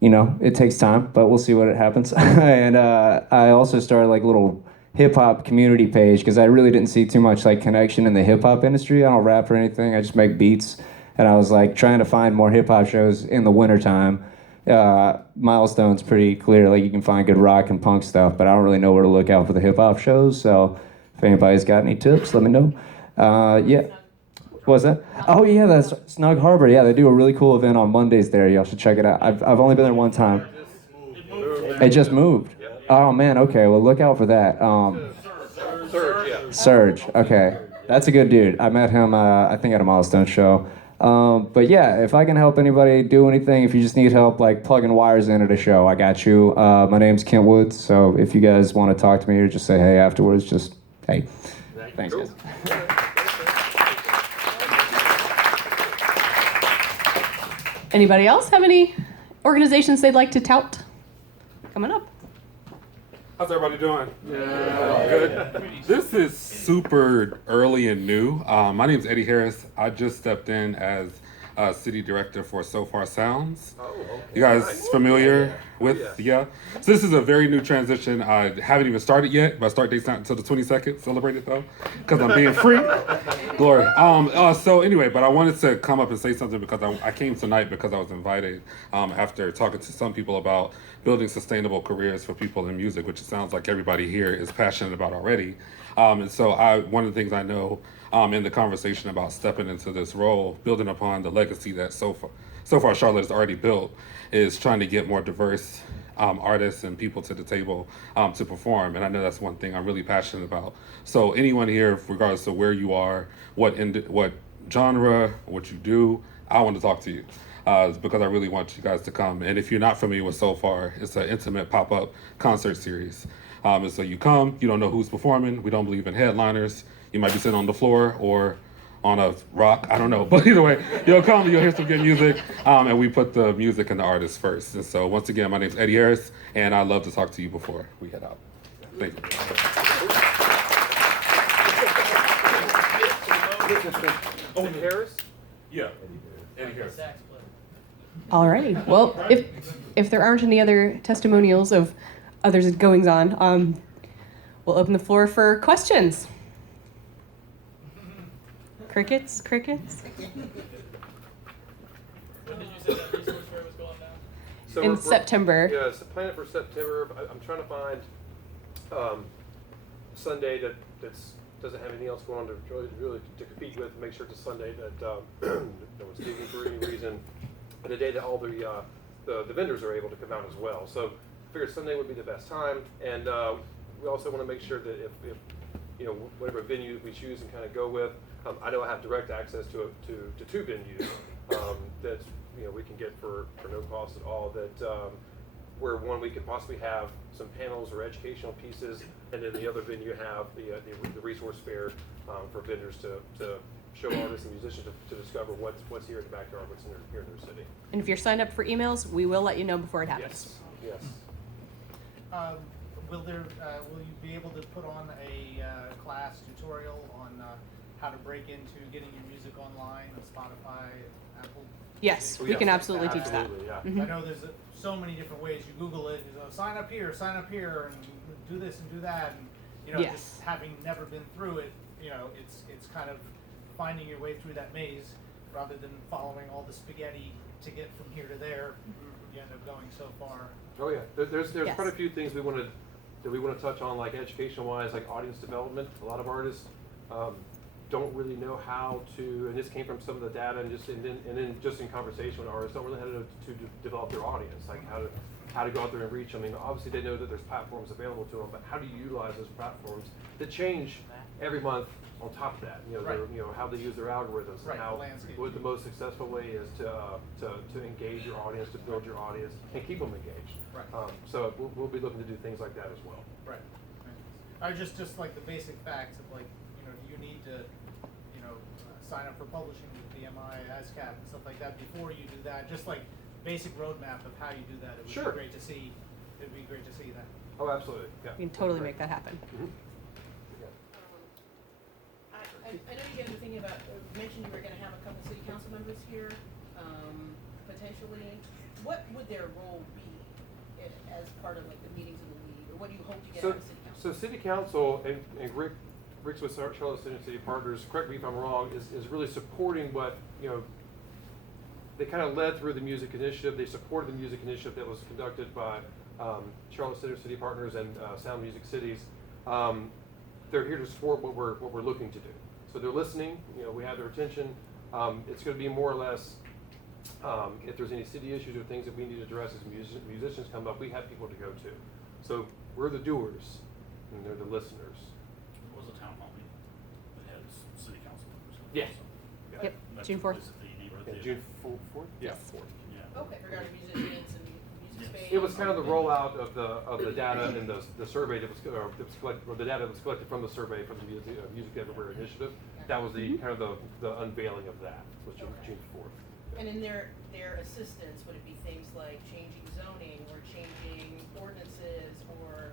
it takes time, but we'll see what happens. And I also started like a little hip-hop community page because I really didn't see too much like connection in the hip-hop industry. I don't rap or anything. I just make beats. And I was like trying to find more hip-hop shows in the wintertime. Milestone's pretty clear, like you can find good rock and punk stuff, but I don't really know where to look out for the hip-hop shows, so if anybody's got any tips, let me know. What's that? Oh yeah, that's Snug Harbor. Yeah, they do a really cool event on Mondays there. Y'all should check it out. I've only been there one time. It just moved. Oh man, okay. Well, look out for that. Surge, yeah. Surge. Okay, that's a good dude. I met him. I think at a Milestone show. But yeah, if I can help anybody do anything, if you just need help like plugging wires in at a show, I got you. My name's Kent Woods. So if you guys want to talk to me or just say hey afterwards, just hey. Thanks, guys. Anybody else have any organizations they'd like to tout? Coming up. How's everybody doing? Yeah. Good. This is super early and new. My name is Eddie Harris. I just stepped in as city director for So Far Sounds. Oh, okay. You guys familiar with? Yeah. So this is a very new transition. I haven't even started yet. My start date's not until the 22nd. Celebrate it though, because I'm being free. Glory. So anyway, but I wanted to come up and say something because I came tonight because I was invited after talking to some people about building sustainable careers for people in music, which it sounds like everybody here is passionate about already. And so one of the things I know in the conversation about stepping into this role, building upon the legacy that so far Charlotte has already built, is trying to get more diverse artists and people to the table to perform. And I know that's one thing I'm really passionate about. So anyone here, regardless of where you are, what genre, what you do, I want to talk to you. Because I really want you guys to come. And if you're not familiar with So Far, it's an intimate pop-up concert series. And so you come, you don't know who's performing. We don't believe in headliners. You might be sitting on the floor or on a rock, I don't know. But either way, you'll come, you'll hear some good music, and we put the music and the artists first. And so once again, my name's Eddie Harris, and I'd love to talk to you before we head out. Thank you. Eddie Harris? Yeah, Eddie Harris. Alrighty. Well, if there aren't any other testimonials of others' goings on, we'll open the floor for questions. Crickets. When did you say that resource fair was going down? So In September. Yeah, it's planned for September. I'm trying to find Sunday that doesn't have anything else going on to really to compete with. Make sure it's a Sunday that no one's speaking for any reason, and a day that all the vendors are able to come out as well. So I figured Sunday would be the best time, and we also want to make sure that if whatever venue we choose and kind of go with, I know I have direct access to two venues that we can get for no cost at all. That where one we could possibly have some panels or educational pieces, and then the other venue have the resource fair for vendors to show artists and musicians to discover what's here in the backyard, what's here in their city. And if you're signed up for emails, we will let you know before it happens. Yes. Will you be able to put on a class tutorial on how to break into getting your music online on Spotify, Apple? Yes, we can absolutely teach that. Yeah. Mhm. I know there's so many different ways. You Google it, sign up here, and do this and do that, and Yes. just having never been through it, it's kind of finding your way through that maze rather than following all the spaghetti to get from here to there. You end up going so far. Oh yeah, there's Yes. quite a few things we want to touch on, like education-wise, like audience development. A lot of artists don't really know how to, and this came from some of the data, and then just in conversation with artists, don't really know how to develop their audience, like how to go out there and reach. I mean, obviously they know that there's platforms available to them, but how do you utilize those platforms that change every month? On top of that, Right. how they use their algorithms, Right, and how the landscape. what the most successful way is to engage your audience, to build your audience, and keep them engaged. Right. So we'll be looking to do things like that as well. Right. I just like the basic facts of you need to, sign up for publishing with BMI, ASCAP, and stuff like that before you do that. Just like basic roadmap of how you do that. It would Sure. be great to see. It'd be great to see that. Oh, absolutely. Yeah. We can totally make that happen. Mhm. I know you guys were thinking about, mentioned you were gonna have a couple city council members here, potentially. What would their role be as part of like the meetings of the league, or what do you hope to get out of city council? So city council and Rick's with Charlotte City Partners, correct me if I'm wrong, is really supporting what, they kind of led through the music initiative. They supported the music initiative that was conducted by Charlotte City Partners and Sound Music Cities. They're here to support what we're looking to do. So they're listening, you know, we have their attention. It's going to be more or less, if there's any city issues or things that we need to address as musicians come up, we have people to go to. So we're the doers, and they're the listeners. It was a town hall meeting that had city council members. Yeah. So Yep, that's June the 4th. place at the neighborhood Yeah, theater. June 4th? Yeah, 4th. Yeah. Okay, regarding musicians and music space. It was kind of the rollout of the data and the survey that was collected, or the data that was collected from the survey for the Music Everywhere initiative. That was the kind of the unveiling of that, was June 4th. And in their assistance, would it be things like changing zoning or changing ordinances or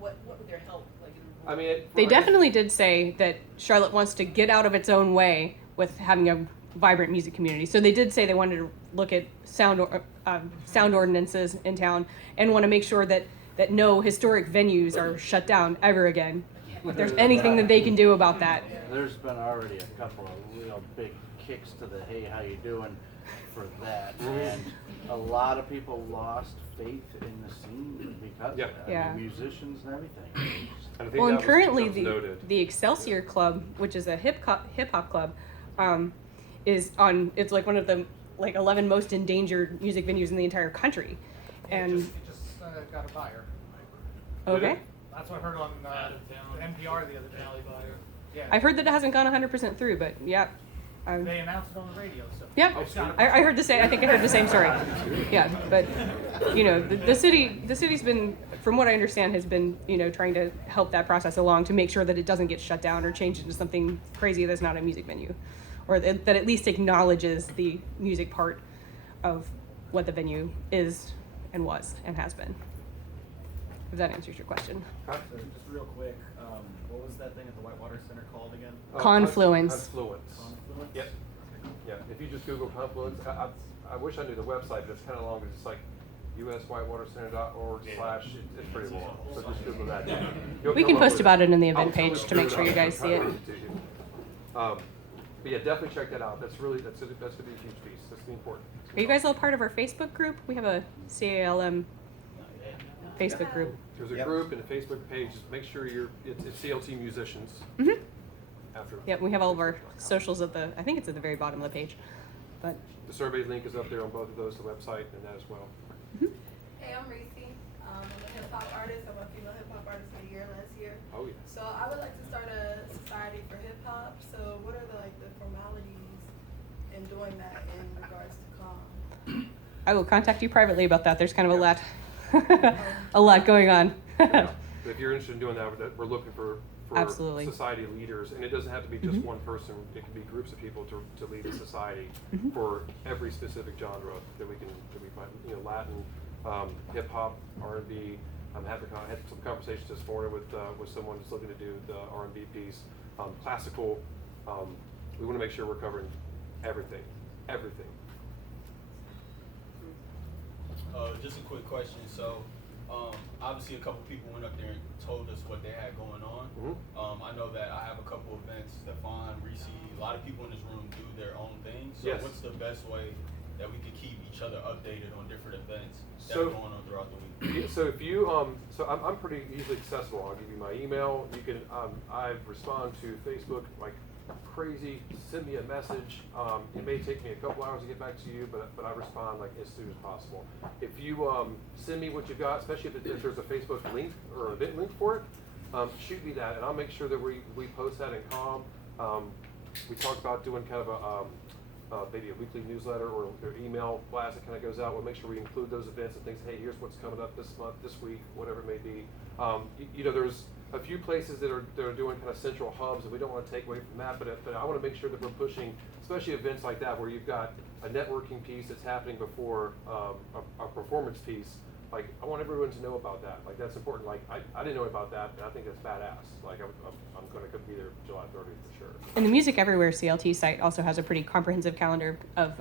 what would their help like? I mean, They definitely did say that Charlotte wants to get out of its own way with having a vibrant music community. So they did say they wanted to look at sound ordinances in town and want to make sure that no historic venues are shut down ever again. If there's anything that they can do about that. There's been already a couple of real big kicks to the hey, how you doing for that, and a lot of people lost faith in the scene because of that. Yeah. I mean, musicians and everything. And I think Well, and that was currently noted. the Excelsior Club, which is a hip hop club, is on. It's like one of the 11 most endangered music venues in the entire country, and It just got a buyer. okay. That's what I heard on NPR the other day. Yeah. I've heard that it hasn't gone 100% through, but yeah. They announced it on the radio. So Yep, it's got a- I heard the same. I think I heard the same story. Yeah, but you know, the city's been, from what I understand, has been trying to help that process along to make sure that it doesn't get shut down or changed into something crazy that's not a music venue, or that at least acknowledges the music part of what the venue is and was and has been. If that answers your question. So just real quick, what was that thing at the Whitewater Center called again? Confluence. Confluence. Confluence? Yep. Yeah, if you just Google Confluence, I wish I knew the website, but it's kind of long. It's like uswhitewatercenter.org / it's pretty long. So just Google that. We can post about it in the event page to make sure you guys see it. But yeah, definitely check that out. That's gonna be a huge piece. That's important. Are you guys all part of our Facebook group? We have a C.A.L.M. Facebook group. There's a group and a Facebook page. Just make sure it's CLT musicians. Mm-hmm. After Yep, we have all of our socials I think it's at the very bottom of the page. But the survey link is up there on both of those, the website and that as well. Hey, I'm Reese. I'm a hip hop artist. I'm a female hip hop artist of the year last year. Oh yeah. So I would like to start a society for hip hop. So what are the formalities in doing that in regards to C.A.L.M? I will contact you privately about that. There's kind of a lot going on. Yeah. But if you're interested in doing that, we're looking for Absolutely. society leaders, and it doesn't have to be just one person. It can be groups of people to lead a society for every specific genre that we find. Latin, hip hop, R&B. I had some conversations this morning with someone who's looking to do the R&B piece. Classical. We want to make sure we're covering everything. Just a quick question. So, obviously, a couple people went up there and told us what they had going on. I know that I have a couple events. Stefan, Reese, a lot of people in this room do their own thing. So, Yes. what's the best way that we could keep each other updated on different events that So- are going on throughout the week? Yeah, so if you I'm pretty easily accessible. I'll give you my email. You can I respond to Facebook like crazy. Send me a message. It may take me a couple hours to get back to you, but I respond like as soon as possible. If you send me what you've got, especially if there's a Facebook link or event link for it, shoot me that, and I'll make sure that we post that in C.A.L.M. We talked about doing kind of maybe a weekly newsletter or email blast that kind of goes out. We'll make sure we include those events and things. Hey, here's what's coming up this month, this week, whatever it may be. There's a few places that are doing kind of central hubs, and we don't want to take away from that. But I want to make sure that we're pushing, especially events like that where you've got a networking piece that's happening before a performance piece. Like, I want everyone to know about that. Like, that's important. Like, I didn't know about that, and I think that's badass. Like, I'm going to be there July 30th for sure. And the Music Everywhere CLT site also has a pretty comprehensive calendar of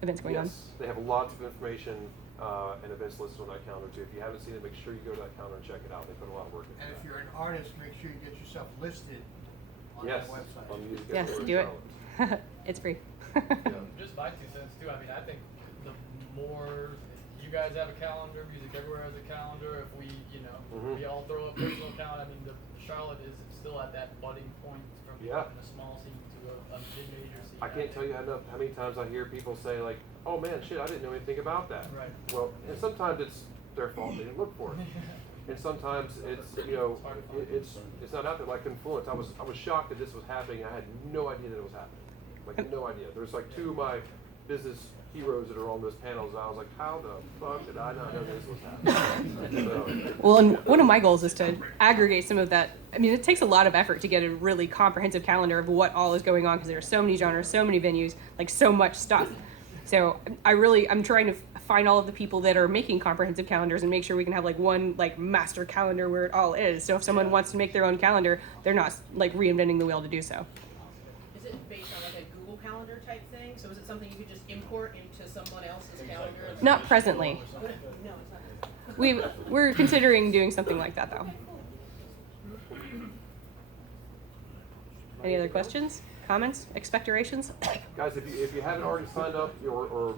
events going on. Yes, they have lots of information and events listed on that calendar too. If you haven't seen it, make sure you go to that calendar and check it out. They put a lot of work into And that. if you're an artist, make sure you get yourself listed on Yes, that website. on Music Yes, Everywhere do it. It's free. Just my 2 cents too. I mean, I think the more you guys have a calendar, Music Everywhere has a calendar. If we, we all throw up personal calendar. I mean, Charlotte is still at that budding point from Yeah. from a small scene to a mid-major scene. I can't tell you enough how many times I hear people say like, "Oh man, shit, I didn't know anything about that." Right. Well, and sometimes it's their fault; they didn't look for it. And sometimes it's it's not out there. Like Confluence, I was shocked that this was happening. I had no idea that it was happening. Like no idea. There's like two of my business heroes that are on those panels. I was like, how the fuck did I not know this was happening? Well, and one of my goals is to aggregate some of that. I mean, it takes a lot of effort to get a really comprehensive calendar of what all is going on because there are so many genres, so many venues, like so much stuff. So I'm trying to find all of the people that are making comprehensive calendars and make sure we can have like one like master calendar where it all is. So if someone wants to make their own calendar, they're not like reinventing the wheel to do so. Is it based on like a Google Calendar type thing? So is it something you could just import into someone else's calendar? Not presently. No, it's not. We're considering doing something like that though. Any other questions, comments, expectorations? Guys, if you haven't already signed up or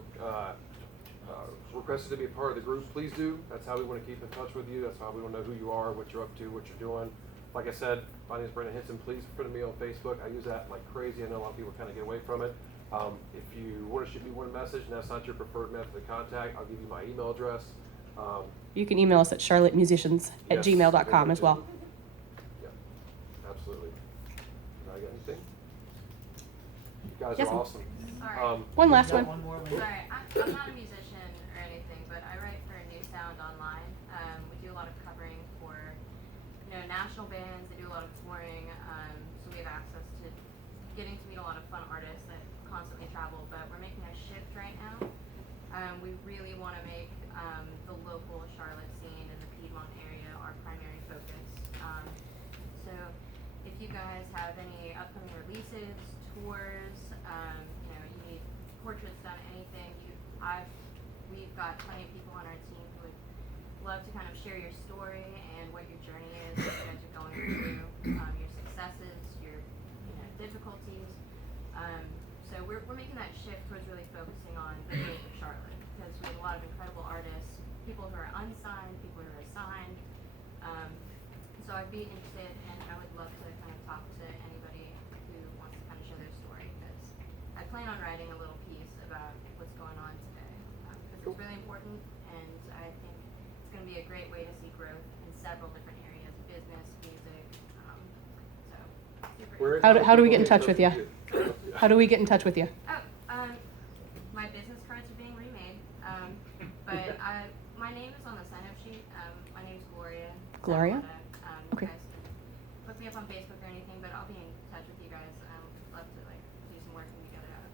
requested to be a part of the group, please do. That's how we want to keep in touch with you. That's how we want to know who you are, what you're up to, what you're doing. Like I said, my name is Brandon Henson. Please friend me on Facebook. I use that like crazy. I know a lot of people kind of get away from it. If you want to shoot me one message and that's not your preferred method of contact, I'll give you my email address. You can email us at charlottemusicians@gmail.com as well. Yeah, absolutely. I got anything? You guys Yes. are awesome. Sorry. One last one. Sorry, I'm not a musician or anything, but I write for New Sound Online. We do a lot of covering for, national bands. They do a lot of touring, so we have access to getting to meet a lot of fun artists that constantly travel. But we're making a shift right now. We really want to make the local Charlotte scene in the Piedmont area our primary focus. So if you guys have any upcoming releases, tours, you need portraits done, anything, we've got plenty of people on our team who would love to kind of share your story and what your journey is, what you guys are going through, your successes, your difficulties. So we're making that shift towards really focusing on the growth of Charlotte because we have a lot of incredible artists, people who are unsigned, people who are signed. So I'd be interested and I would love to kind of talk to anybody who wants to kind of share their story because I plan on writing a little piece about what's going on today because it's really important and I think it's going to be a great way to see growth in several different areas, business, music. How do we get in touch with you? How do we get in touch with you? My business cards are being remade, but my name is on the sign-up sheet. My name is Gloria. Gloria? You guys can look me up on Facebook or anything, but I'll be in touch with you guys. Love to do some working together, of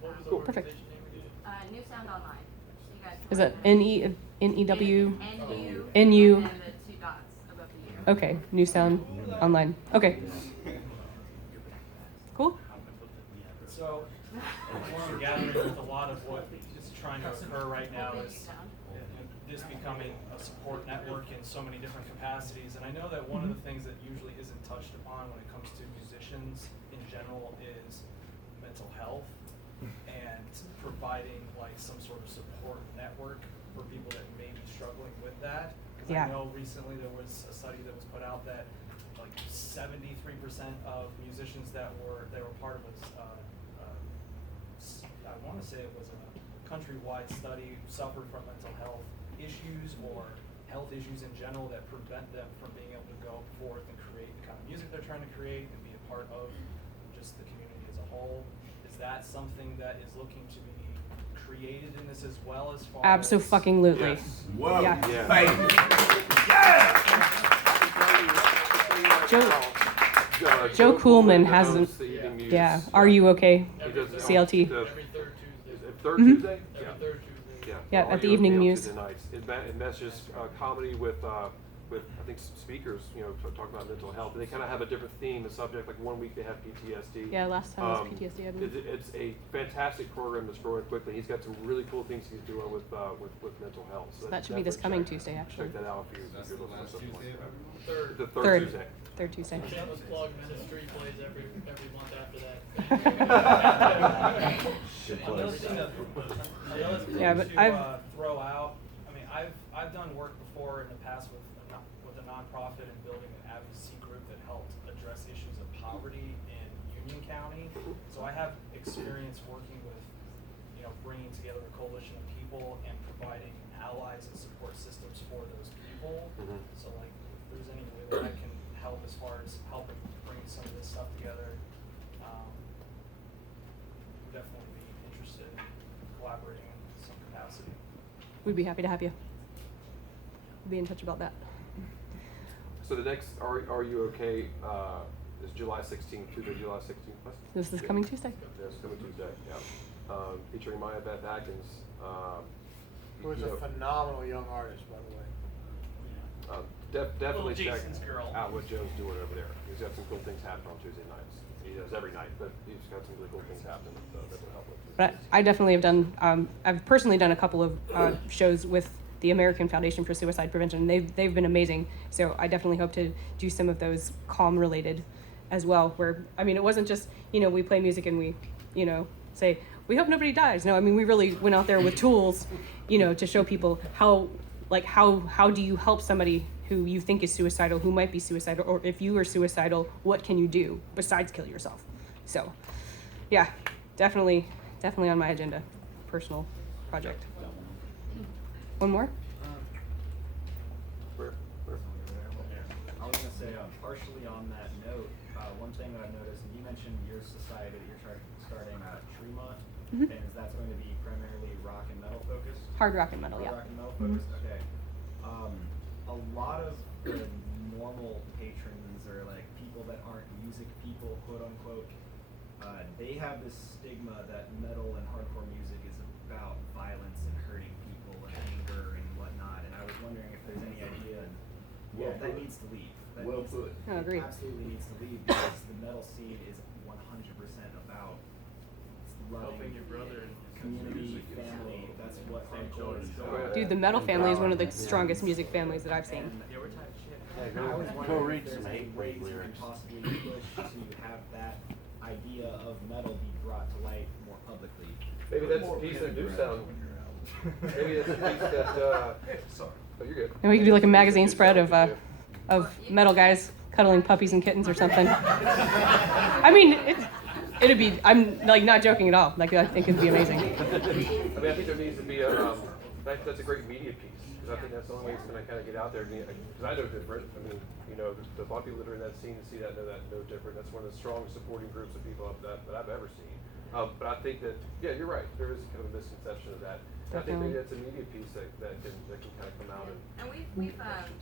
course. Cool, perfect. New Sound Online. So you guys can Is it N-E-W? N-E-W? N-U. N-U. And then the 2 dots above the U. Okay, New Sound Online. Okay. Cool. So, what I'm gathering with a lot of what is trying to occur right now is this becoming a support network in so many different capacities. And I know that one of the things that usually isn't touched upon when it comes to musicians in general is mental health and providing like some sort of support network for people that may be struggling with that. Because I know recently there was a study that was put out that like 73% of musicians that were part of I want to say it was a countrywide study, suffered from mental health issues or health issues in general that prevent them from being able to go forth and create the kind of music they're trying to create and be a part of just the community as a whole. Is that something that is looking to be created in this as well as far Abso-fucking-lutely. Yes. Whoa. Yeah. Joe Coolman hasn't. Yeah. Are you okay? CLT. Every third Tuesday. Third Mhm. Tuesday? Every third Tuesday. Yeah, All at the your Evening Tuesday Muse. nights. And that's just comedy with I think speakers, talking about mental health. And they kind of have a different theme, the subject. Like one week they have PTSD. Yeah, last time was PTSD. I believe. It's a fantastic program that's growing quickly. He's got some really cool things he's doing with mental health. So that should be this coming Tuesday, actually. Check that out if you're looking for something like that. Third. The third Tuesday. Third Tuesday. Shameless plug, Ministry plays every month after that. Yeah, but to throw out. I mean, I've I've done work before in the past with a nonprofit and building an advocacy group that helped address issues of poverty in Union County. So I have experience working with, bringing together a coalition of people and providing allies and support systems for those people. So like, if there's any way that I can help as far as helping bring some of this stuff together, would definitely be interested in collaborating in some capacity. We'd be happy to have you. We'll be in touch about that. So the next Are You Okay is July 16th, Tuesday, July 16th. This is coming Tuesday. Yeah, it's coming Tuesday, yeah. Featuring Maya Beth Atkins. Who is a phenomenal young artist, by the way. Definitely check Jason's girl. out what Joe's doing over there. He's got some cool things happening on Tuesday nights. He does every night, but he's got some really cool things happening that will help with. But I definitely have done, I've personally done a couple of shows with the American Foundation for Suicide Prevention. They've been amazing. So I definitely hope to do some of those CALM related as well, where, I mean, it wasn't just, we play music and we, say, we hope nobody dies. No, I mean, we really went out there with tools, to show people how do you help somebody who you think is suicidal, who might be suicidal, or if you are suicidal, what can you do besides kill yourself? So, yeah, definitely on my agenda, personal project. One more? I was gonna say, partially on that note, one thing that I've noticed, and you mentioned your society that you're starting Tremont, and is that's going to be primarily rock and metal focused? Hard rock and metal, Hard yeah. rock and metal focused, okay. A lot of the normal patrons or like people that aren't music people, quote unquote, they have this stigma that metal and hardcore music is about violence and hurting people and anger and whatnot. And I was wondering if there's any idea. Yeah, that needs to leave. That Well needs put. to, Agreed. absolutely needs to leave because the metal scene is 100% about Helping loving your brother and community, family. That's what hardcore is. Dude, the metal family is one of the strongest music families that I've seen. Yeah, I was go wondering read if some there's any hate ways break you lyrics. can possibly push to have that idea of metal be brought to light more publicly. Maybe that's a piece of new sound. Maybe that's a piece that, oh, you're good. And we could do like a magazine spread of metal guys cuddling puppies and kittens or something. I mean, it'd be, I'm like not joking at all. Like I think it'd be amazing. I mean, I think there needs to be that's a great media piece, because I think that's the only way it's going to kind of get out there. Because I know different. I mean, the lot of people that are in that scene see that, know different. That's one of the strongest supporting groups of people that I've ever seen. But I think that, yeah, you're right. There is kind of a misconception of that. And I think maybe that's a media piece that can kind of come out. And we've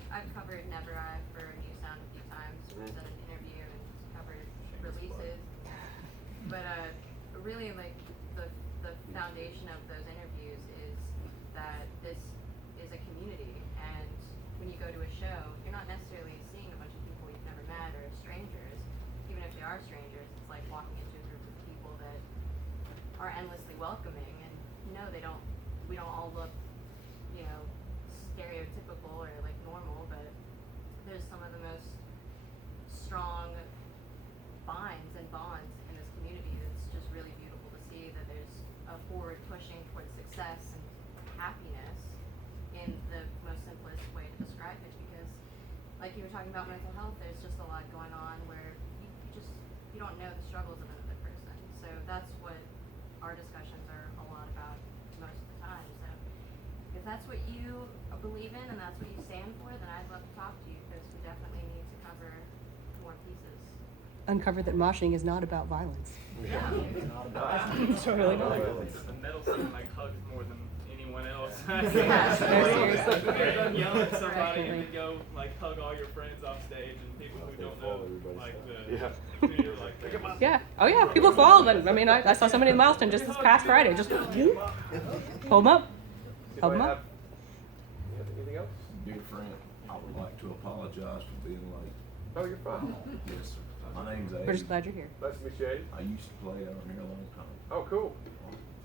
I've covered Never I for New Sound a few times. I've done an interview and covered releases. But really, like the foundation of those interviews is that this is a community, and when you go to a show, you're not necessarily seeing a bunch of people you've never met or strangers. Even if they are strangers, it's like walking into a group of people that are endlessly welcoming, and we don't all look, stereotypical or like normal, but there's some of the most strong binds and bonds in this community. It's just really beautiful to see that there's a forward pushing towards success and happiness in the most simplest way to describe it, because like you were talking about mental health, there's just a lot going on where you don't know the struggles of another person. So that's what our discussions are a lot about most of the time. So if that's what you believe in and that's what you stand for, then I'd love to talk to you, because we definitely need to cover more pieces. Uncover that moshing is not about violence. Yeah. It's not about Totally not. The metal scene like hugs more than anyone else. Yeah, seriously. You're done yelling at somebody and then go like hug all your friends off stage, and people who don't know like you're like, come on. Yeah. Oh yeah. People fall, but I mean, I saw somebody in Milestone just this past Friday. Just pull them up. Help them up. Anything else? Dear friend, I would like to apologize for being late. Oh, you're fine. Yes, sir. My name's Eddie. We're just glad you're here. Nice to meet you, Eddie. I used to play out here a long time. Oh, cool.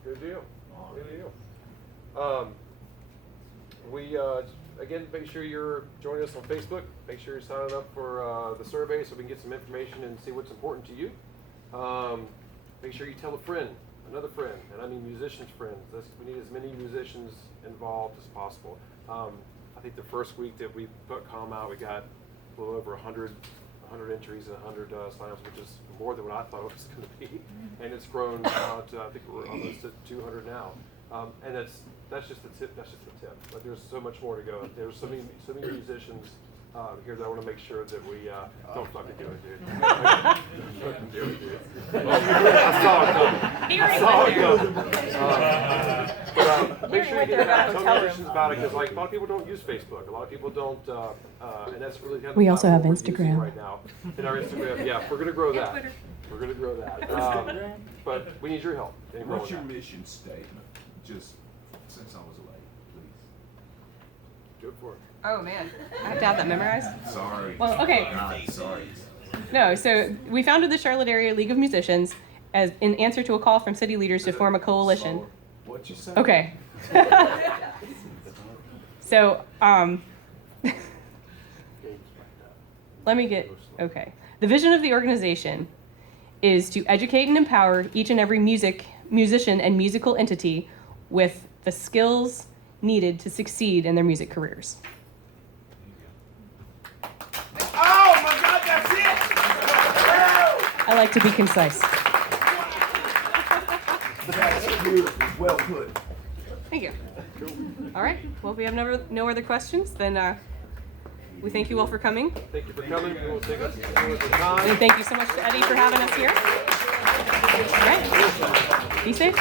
Good deal. Good deal. We again, make sure you're joining us on Facebook. Make sure you're signing up for the survey so we can get some information and see what's important to you. Make sure you tell a friend, another friend, and I mean musicians' friends. We need as many musicians involved as possible. think the first week that we put C.A.L.M out, we got a little over 100 entries and 100 signups, which is more than what I thought it was going to be. And it's grown out to, I think we're almost at 200 now. And that's just the tip. That's just the tip. But there's so much more to go. There's so many musicians here that I want to make sure that we don't fucking do it, dude. Fucking do it, dude. I saw it coming. I saw it coming. But make sure you get out. Tell musicians about it, because like a lot of people don't use Facebook. A lot of people don't, and that's really kind of We also have what we're using Instagram. right now. In our Instagram, yeah, we're gonna grow that. We're gonna grow that. But we need your help. What's your mission statement? Just since I was away, please. Do it for it. Oh man, I have to have that memorized. Sorry. Well, okay. God, sorry. No, so we founded the Charlotte Area League of Musicians as in answer to a call from city leaders to form a coalition. What'd you say? Okay. So, let me get, okay. The vision of the organization is to educate and empower each and every musician and musical entity with the skills needed to succeed in their music careers. Oh my God, that's it! I like to be concise. That's beautiful. Well put. Thank you. All right. Well, if we have no other questions, then we thank you all for coming. Thank you for coming. We'll take us the time. And thank you so much to Eddie for having us here. All right. Be safe.